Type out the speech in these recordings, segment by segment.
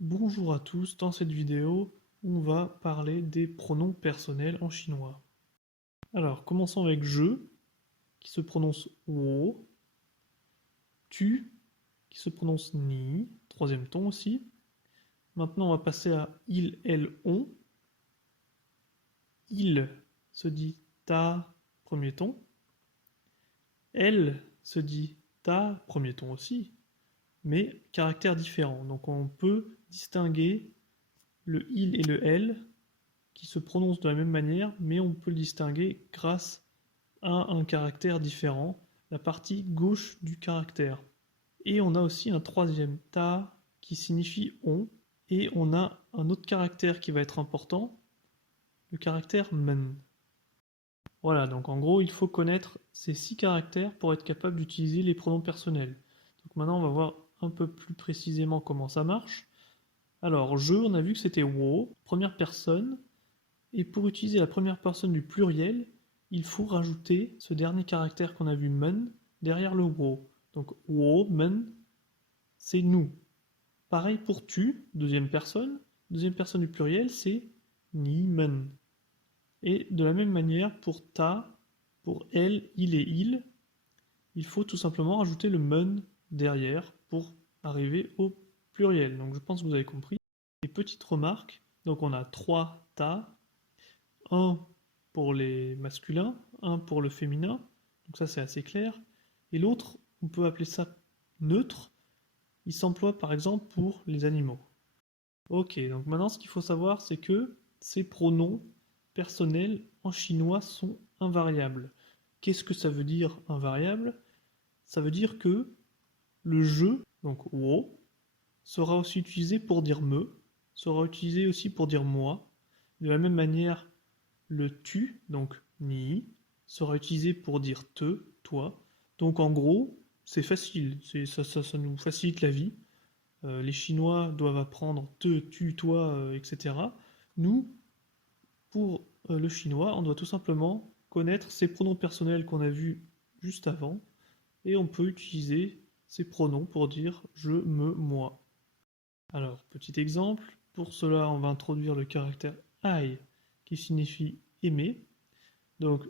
Bonjour à tous, dans cette vidéo, on va parler des pronoms personnels en chinois. Alors, commençons avec je, qui se prononce wo, tu, qui se prononce ni, troisième ton aussi. Maintenant, on va passer à il, elle, on. Il se dit ta, premier ton. Elle se dit ta, premier ton aussi, mais caractères différents. Donc on peut distinguer le il et le elle qui se prononcent de la même manière, mais on peut le distinguer grâce à un caractère différent, la partie gauche du caractère. Et on a aussi un troisième ta qui signifie on, et on a un autre caractère qui va être important, le caractère men. Voilà, donc en gros, il faut connaître ces 6 caractères pour être capable d'utiliser les pronoms personnels. Donc maintenant, on va voir un peu plus précisément comment ça marche. Alors, je, on a vu que c'était wo, première personne, et pour utiliser la première personne du pluriel, il faut rajouter ce dernier caractère qu'on a vu men derrière le wo. Donc wo, men, c'est nous. Pareil pour tu, deuxième personne du pluriel, c'est ni, men. Et de la même manière, pour ta, pour elle, il et il faut tout simplement rajouter le men derrière pour arriver au pluriel. Donc je pense que vous avez compris. Et petite remarque, donc on a 3 ta, un pour les masculins, un pour le féminin, donc ça c'est assez clair. Et l'autre, on peut appeler ça neutre, il s'emploie par exemple pour les animaux. Ok, donc maintenant ce qu'il faut savoir c'est que ces pronoms personnels en chinois sont invariables. Qu'est-ce que ça veut dire invariable? Ça veut dire que le je, donc wo, sera aussi utilisé pour dire me, sera utilisé aussi pour dire moi. De la même manière, le tu, donc ni, sera utilisé pour dire te, toi. Donc en gros, c'est facile, ça nous facilite la vie. Les Chinois doivent apprendre te, tu, toi, etc. Nous, pour le chinois, on doit tout simplement connaître ces pronoms personnels qu'on a vus juste avant, et on peut utiliser ces pronoms pour dire je, me, moi. Alors, petit exemple, pour cela, on va introduire le caractère ai, qui signifie aimer. Donc,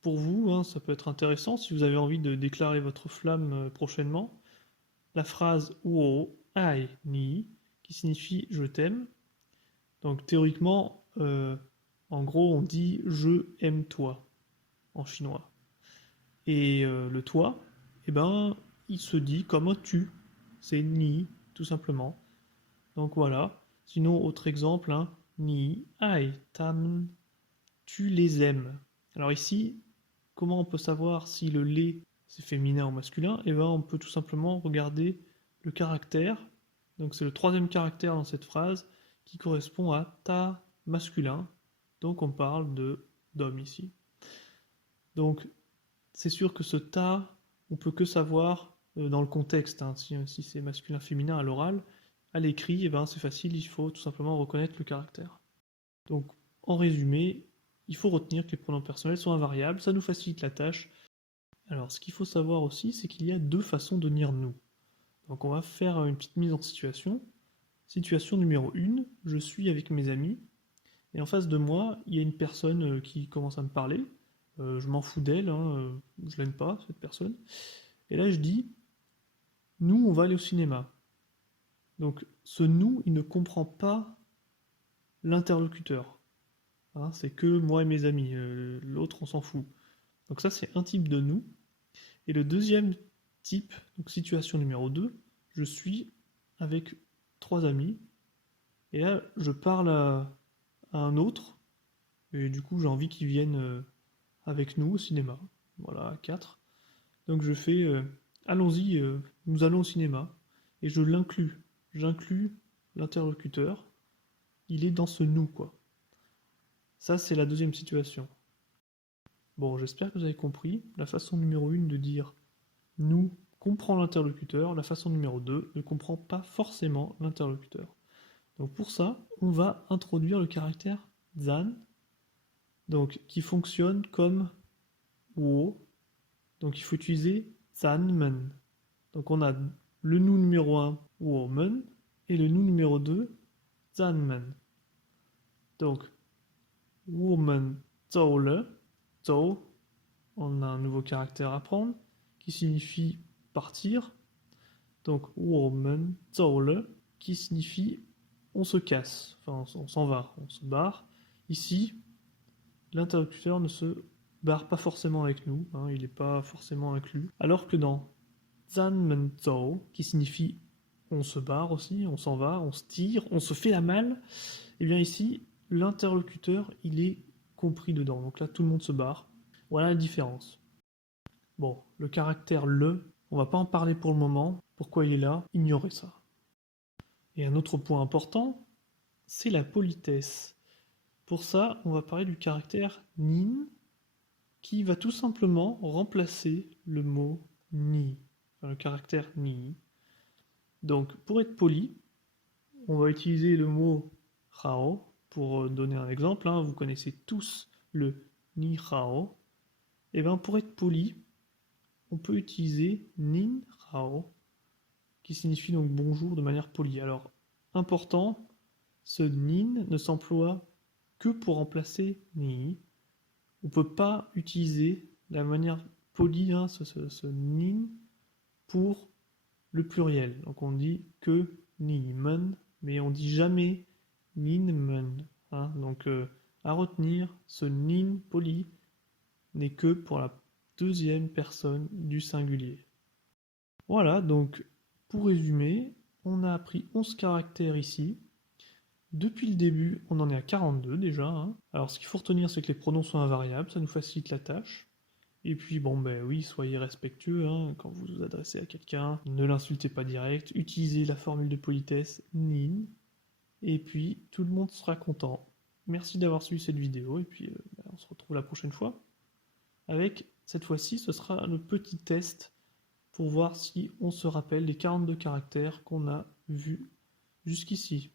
pour vous, hein, ça peut être intéressant si vous avez envie de déclarer votre flamme prochainement. La phrase wo ai ni, qui signifie je t'aime. Donc, théoriquement, en gros, on dit je aime toi en chinois. Et le toi, eh ben, il se dit comme un tu. C'est ni, tout simplement. Donc voilà. Sinon, autre exemple, hein, ni ai tam, tu les aimes. Alors ici, comment on peut savoir si le les c'est féminin ou masculin? Eh ben, on peut tout simplement regarder le caractère. Donc c'est le troisième caractère dans cette phrase qui correspond à ta masculin. Donc on parle de d'homme ici. Donc c'est sûr que ce ta, on peut que savoir dans le contexte, hein, si c'est masculin féminin à l'oral. À l'écrit, eh ben, c'est facile, il faut tout simplement reconnaître le caractère. Donc en résumé, il faut retenir que les pronoms personnels sont invariables, ça nous facilite la tâche. Alors ce qu'il faut savoir aussi, c'est qu'il y a deux façons de dire nous. Donc on va faire une petite mise en situation. Situation numéro 1, je suis avec mes amis, et en face de moi, il y a une personne qui commence à me parler. Je m'en fous d'elle, hein, je l'aime pas, cette personne. Et là, je dis, nous, on va aller au cinéma. Donc, ce nous, il ne comprend pas l'interlocuteur. Hein, c'est que moi et mes amis. L'autre, on s'en fout. Donc ça, c'est un type de nous. Et le deuxième type, donc situation numéro 2, je suis avec 3 amis. Et là, je parle à un autre. Et du coup, j'ai envie qu'il vienne avec nous au cinéma. Voilà, à 4. Donc je fais allons-y, nous allons au cinéma. Et je l'inclus. J'inclus l'interlocuteur. Il est dans ce nous, quoi. Ça, c'est la deuxième situation. Bon, j'espère que vous avez compris. La façon numéro 1 de dire nous comprend l'interlocuteur. La façon numéro 2 ne comprend pas forcément l'interlocuteur. Donc pour ça, on va introduire le caractère zan, donc qui fonctionne comme wo. Donc il faut utiliser zanmen. Donc on a le nous numéro 1, woman, Et le nous numéro 2, zanmen. Donc, woman zole, zo, on a un nouveau caractère à prendre, qui signifie partir. Donc, woman zole, qui signifie on se casse, enfin on s'en va, on se barre. Ici, l'interlocuteur ne se barre pas forcément avec nous, hein, il n'est pas forcément inclus. Alors que dans zanmenzou, qui signifie on se barre aussi, on s'en va, on se tire, on se fait la malle, et bien ici, l'interlocuteur, il est compris dedans. Donc là, tout le monde se barre. Voilà la différence. Bon, le caractère le, on va pas en parler pour le moment. Pourquoi il est là? Ignorez ça. Et un autre point important, c'est la politesse. Pour ça, on va parler du caractère nin, qui va tout simplement remplacer le mot ni, enfin, le caractère ni. Donc, pour être poli, on va utiliser le mot hao. Pour donner un exemple, hein, vous connaissez tous le ni hao. Et bien, pour être poli, on peut utiliser nin hao, qui signifie donc bonjour de manière polie. Alors, important, ce nin ne s'emploie que pour remplacer ni. On ne peut pas utiliser la manière polie, hein, ce nin, pour le pluriel. Donc on dit que ni men, mais on dit jamais nin men. Hein. Donc à retenir, ce nin poli n'est que pour la deuxième personne du singulier. Voilà, donc pour résumer, on a appris 11 caractères ici. Depuis le début, on en est à 42 déjà. Hein. Alors ce qu'il faut retenir, c'est que les pronoms sont invariables, ça nous facilite la tâche. Et puis bon, ben oui, soyez respectueux hein, quand vous vous adressez à quelqu'un. Ne l'insultez pas direct, utilisez la formule de politesse nin. Et puis tout le monde sera content. Merci d'avoir suivi cette vidéo et puis on se retrouve la prochaine fois. Avec, cette fois-ci, ce sera le petit test pour voir si on se rappelle les 42 caractères qu'on a vus jusqu'ici.